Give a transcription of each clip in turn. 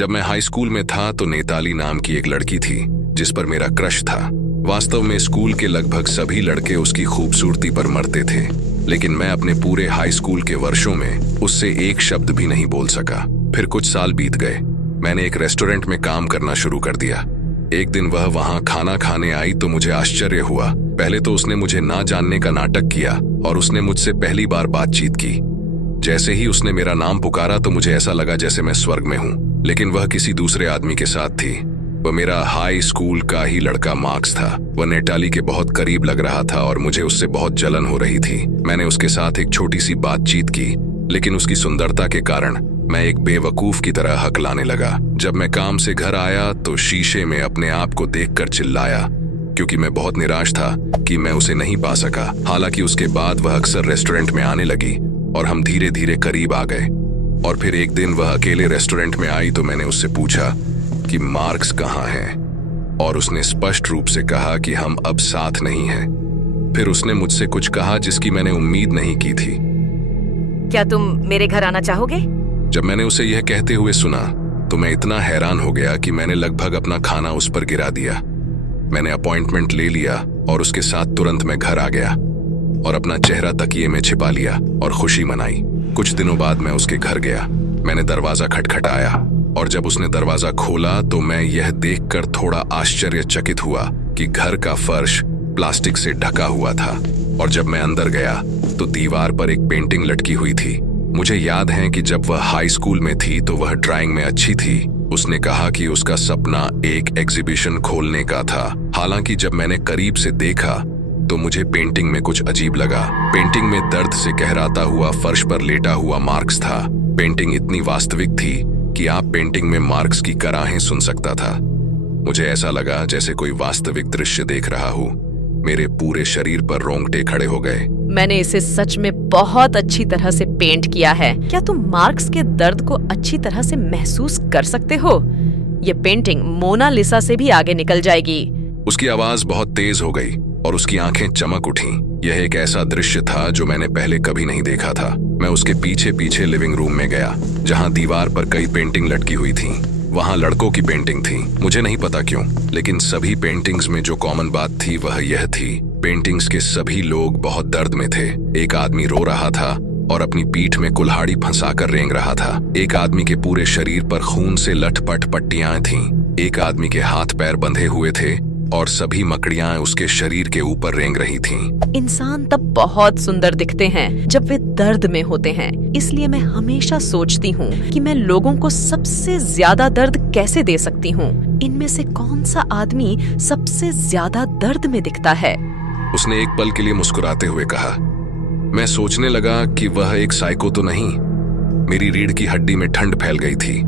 जब मैं high school में था तो नेताली नाम की एक लड़की थी जिस पर मेरा क्रश था। वास्तव में स्कूल के लगभग सभी लड़के उसकी खूबसूरती पर मरते थे, लेकिन मैं अपने पूरे हाई स्कूल के वर्षों में उससे एक शब्द भी नहीं बोल सका। फिर कुछ साल बीत गए। मैंने एक रेस्टोरेंट में काम करना शुरू कर दिया। एक दिन वह वहां खाना खाने आई तो मुझे आश्चर्य हुआ। पहले तो उसने मुझे ना जानने का नाटक किया और उसने मुझसे पहली बार बातचीत की। जैसे ही उसने मेरा नाम पुकारा तो मुझे ऐसा लगा जैसे मैं स्वर्ग में हूँ, लेकिन वह किसी दूसरे आदमी के साथ थी। वह मेरा हाई स्कूल का ही लड़का मार्क्स था। वह नेटाली के बहुत करीब लग रहा था और मुझे उससे बहुत जलन हो रही थी। मैंने उसके साथ एक छोटी सी बातचीत की, लेकिन उसकी सुंदरता के कारण मैं एक बेवकूफ की तरह हकलाने लगा। जब मैं काम से घर आया तो शीशे में अपने आप को देखकर चिल्लाया, क्योंकि मैं बहुत निराश था कि मैं उसे नहीं पा सका। हालांकि उसके बाद वह अक्सर रेस्टोरेंट में आने लगी और हम धीरे धीरे करीब आ गए। और फिर एक दिन वह अकेले रेस्टोरेंट में आई तो मैंने उससे पूछा कि मार्क्स कहाँ है, और उसने स्पष्ट रूप से कहा कि हम अब साथ नहीं हैं। फिर उसने मुझसे कुछ कहा जिसकी मैंने उम्मीद नहीं की थी। क्या तुम मेरे घर आना चाहोगे? जब मैंने उसे यह कहते हुए सुना तो मैं इतना हैरान हो गया कि मैंने लगभग अपना खाना उस पर गिरा दिया। मैंने अपॉइंटमेंट ले लिया और उसके साथ तुरंत मैं घर आ गया और अपना चेहरा तकिए में छिपा लिया और खुशी मनाई। कुछ दिनों बाद मैं उसके घर गया। मैंने दरवाजा खटखटाया और जब उसने दरवाजा खोला तो मैं यह देखकर थोड़ा आश्चर्यचकित हुआ कि घर का फर्श प्लास्टिक से ढका हुआ था। और जब मैं अंदर गया तो दीवार पर एक पेंटिंग लटकी हुई थी। मुझे याद है कि जब वह हाई स्कूल में थी तो वह ड्राइंग में अच्छी थी। उसने कहा कि उसका सपना एक एग्जीबिशन खोलने का था। हालांकि जब मैंने करीब से देखा तो मुझे पेंटिंग में कुछ अजीब लगा। पेंटिंग में दर्द से कहराता हुआ फर्श पर लेटा हुआ मार्क्स था। पेंटिंग इतनी वास्तविक थी कि आप पेंटिंग में मार्क्स की कराहें सुन सकता था। मुझे ऐसा लगा जैसे कोई वास्तविक दृश्य देख रहा हूँ। मेरे पूरे शरीर पर रोंगटे खड़े हो गए। मैंने इसे सच में बहुत अच्छी तरह से पेंट किया है। क्या तुम मार्क्स के दर्द को अच्छी तरह से महसूस कर सकते हो? ये पेंटिंग मोनालिसा से भी आगे निकल जाएगी। उसकी आवाज बहुत तेज हो गई और उसकी आंखें चमक उठीं। यह एक ऐसा दृश्य था जो मैंने पहले कभी नहीं देखा था। मैं उसके पीछे पीछे लिविंग रूम में गया, जहां दीवार पर कई पेंटिंग लटकी हुई थीं। वहां लड़कों की पेंटिंग थी। मुझे नहीं पता क्यों, लेकिन सभी पेंटिंग्स में जो कॉमन बात थी वह यह थी, पेंटिंग्स के सभी लोग बहुत दर्द में थे। एक आदमी रो रहा था और अपनी पीठ में कुल्हाड़ी फंसाकर रेंग रहा था। एक आदमी के पूरे शरीर पर खून से लटपट पट्टियां थीं। एक आदमी के हाथ पैर बंधे हुए थे और सभी मकड़ियां उसके शरीर के ऊपर रेंग रही थीं। इंसान तब बहुत सुंदर दिखते हैं जब वे दर्द में होते हैं। इसलिए मैं हमेशा सोचती हूँ कि मैं लोगों को सबसे ज्यादा दर्द कैसे दे सकती हूँ। इनमें से कौन सा आदमी सबसे ज्यादा दर्द में दिखता है? उसने एक पल के लिए मुस्कुराते हुए कहा। मैं सोचने लगा कि वह एक साइको तो नहीं। मेरी रीढ़ की हड्डी में ठंड फैल गई थी।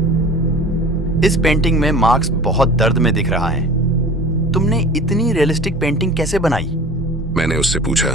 इस पेंटिंग में मार्क्स बहुत दर्द में दिख रहा है। तुमने इतनी रियलिस्टिक पेंटिंग कैसे बनाई? मैंने उससे पूछा।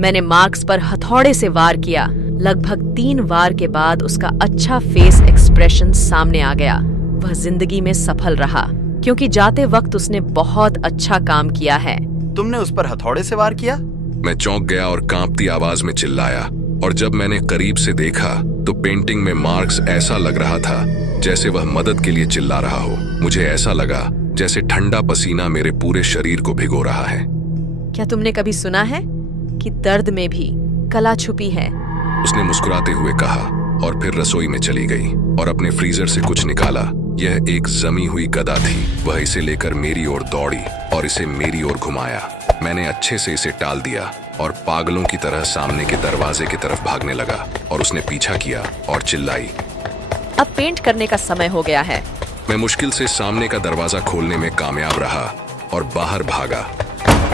मैंने मार्क्स पर हथौड़े से वार किया। लगभग 3 वार के बाद उसका अच्छा फेस एक्सप्रेशन सामने आ गया। वह जिंदगी में सफल रहा क्योंकि जाते वक्त उसने बहुत अच्छा काम किया है। तुमने उस पर हथौड़े से वार किया? मैं चौंक गया और कांपती आवाज में चिल्लाया। और जब मैंने करीब से देखा तो पेंटिंग में मार्क्स ऐसा लग रहा था जैसे वह मदद के लिए चिल्ला रहा हो। मुझे ऐसा लगा जैसे ठंडा पसीना मेरे पूरे शरीर को भिगो रहा है। क्या तुमने कभी सुना है कि दर्द में भी कला छुपी है? उसने मुस्कुराते हुए कहा और फिर रसोई में चली गई और अपने फ्रीजर से कुछ निकाला। यह एक जमी हुई गदा थी। वह इसे लेकर मेरी ओर दौड़ी और इसे मेरी ओर घुमाया। मैंने अच्छे से इसे टाल दिया और पागलों की तरह सामने के दरवाजे की तरफ भागने लगा और उसने पीछा किया और चिल्लाई, अब पेंट करने का समय हो गया है। मैं मुश्किल से सामने का दरवाजा खोलने में कामयाब रहा और बाहर भागा।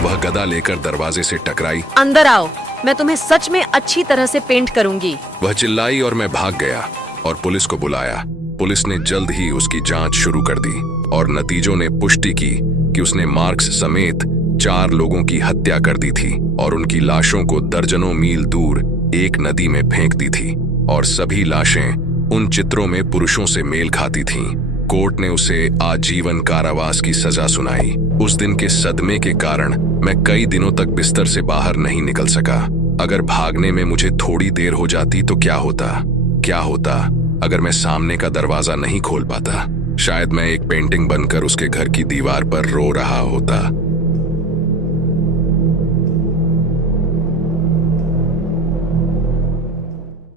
वह गदा लेकर दरवाजे से टकराई। अंदर आओ, मैं तुम्हें सच में अच्छी तरह से पेंट करूंगी। वह चिल्लाई और मैं भाग गया और पुलिस को बुलाया। पुलिस ने जल्द ही उसकी जांच शुरू कर दी और नतीजों ने पुष्टि की कि उसने मार्क्स समेत 4 लोगों की हत्या कर दी थी और उनकी लाशों को दर्जनों मील दूर एक नदी में फेंक दी थी। और सभी लाशें उन चित्रों में पुरुषों से मेल खाती थीं। कोर्ट ने उसे आजीवन कारावास की सजा सुनाई। उस दिन के सदमे के कारण मैं कई दिनों तक बिस्तर से बाहर नहीं निकल सका। अगर भागने में मुझे थोड़ी देर हो जाती तो क्या होता अगर मैं सामने का दरवाजा नहीं खोल पाता। शायद मैं एक पेंटिंग बनकर उसके घर की दीवार पर रो रहा होता।